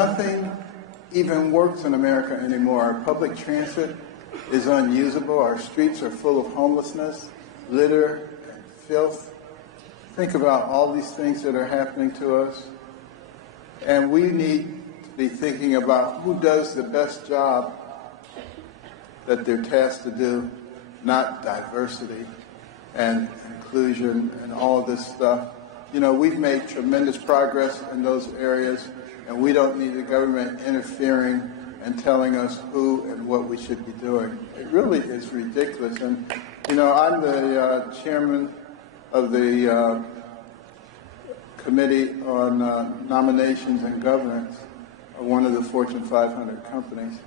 Nothing even works in America anymore. Our public transit is unusable. Our streets are full of homelessness, litter, and filth. Think about all these things that are happening to us. And we need to be thinking about who does the best job that they're tasked to do, not diversity and inclusion and all this stuff. You know, we've made tremendous progress in those areas, and we don't need the government interfering and telling us who and what we should be doing. It really is ridiculous. And, you know, I'm the chairman of the Committee on Nominations and Governance of one of the Fortune 500 companies.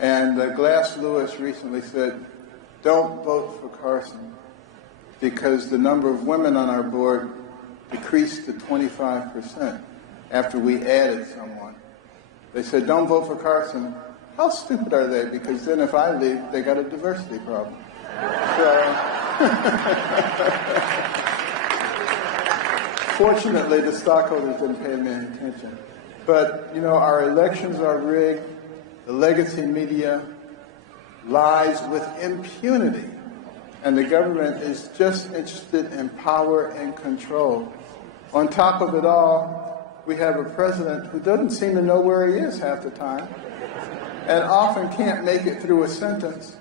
And Glass Lewis recently said, don't vote for Carson because the number of women on our board decreased to 25% after we added someone. They said, don't vote for Carson. How stupid are they? Because then if I leave, they got a diversity problem. Fortunately, the stockholders didn't pay any attention. But, you know, our elections are rigged. The legacy media lies with impunity. And the government is just interested in power and control. On top of it all, we have a president who doesn't seem to know where he is half the time, and often can't make it through a sentence,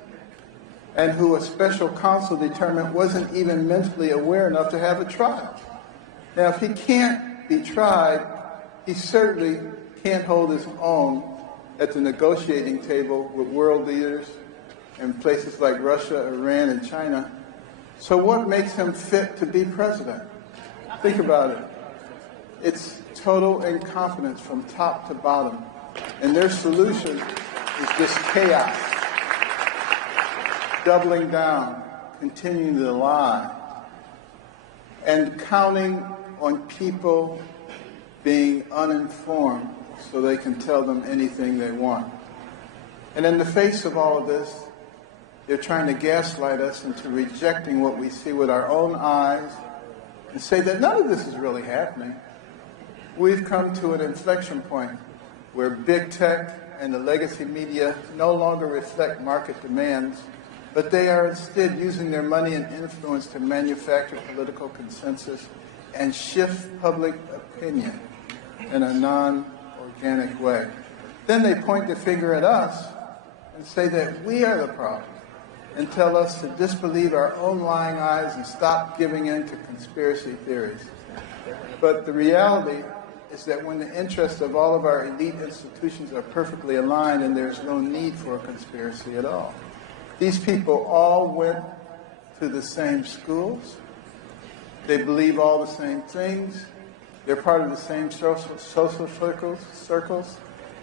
and who a special counsel determined wasn't even mentally aware enough to have a trial. Now, if he can't be tried, he certainly can't hold his own at the negotiating table with world leaders in places like Russia, Iran, and China. So what makes him fit to be president? Think about it. It's total incompetence from top to bottom. And their solution is just chaos. Doubling down, continuing to lie, and counting on people being uninformed so they can tell them anything they want. And in the face of all of this, they're trying to gaslight us into rejecting what we see with our own eyes and say that none of this is really happening. We've come to an inflection point where big tech and the legacy media no longer reflect market demands, but they are instead using their money and influence to manufacture political consensus and shift public opinion in a non-organic way. Then they point the finger at us and say that we are the problem, and tell us to disbelieve our own lying eyes and stop giving in to conspiracy theories. But the reality is that when the interests of all of our elite institutions are perfectly aligned and there's no need for a conspiracy at all. These people all went to the same schools. They believe all the same things. They're part of the same social circles,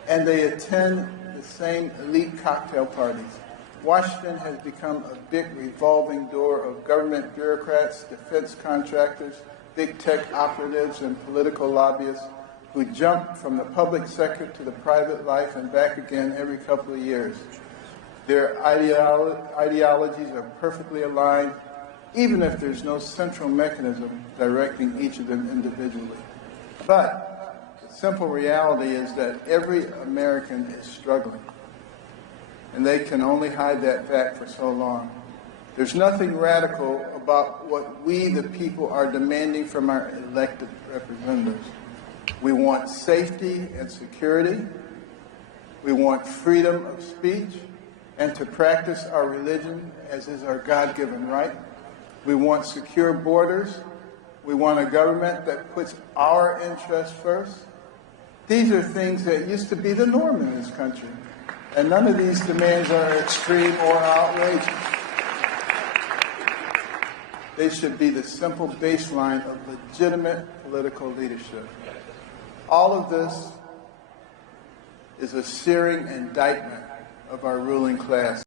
and they attend the same elite cocktail parties. Washington has become a big revolving door of government bureaucrats, defense contractors, big tech operatives, and political lobbyists who jump from the public sector to the private life and back again every couple of years. Their ideologies are perfectly aligned, even if there's no central mechanism directing each of them individually. But the simple reality is that every American is struggling, and they can only hide that fact for so long. There's nothing radical about what we, the people, are demanding from our elected representatives. We want safety and security. We want freedom of speech and to practice our religion as is our God-given right. We want secure borders. We want a government that puts our interests first. These are things that used to be the norm in this country. And none of these demands are extreme or outrageous. They should be the simple baseline of legitimate political leadership. All of this is a searing indictment of our ruling class.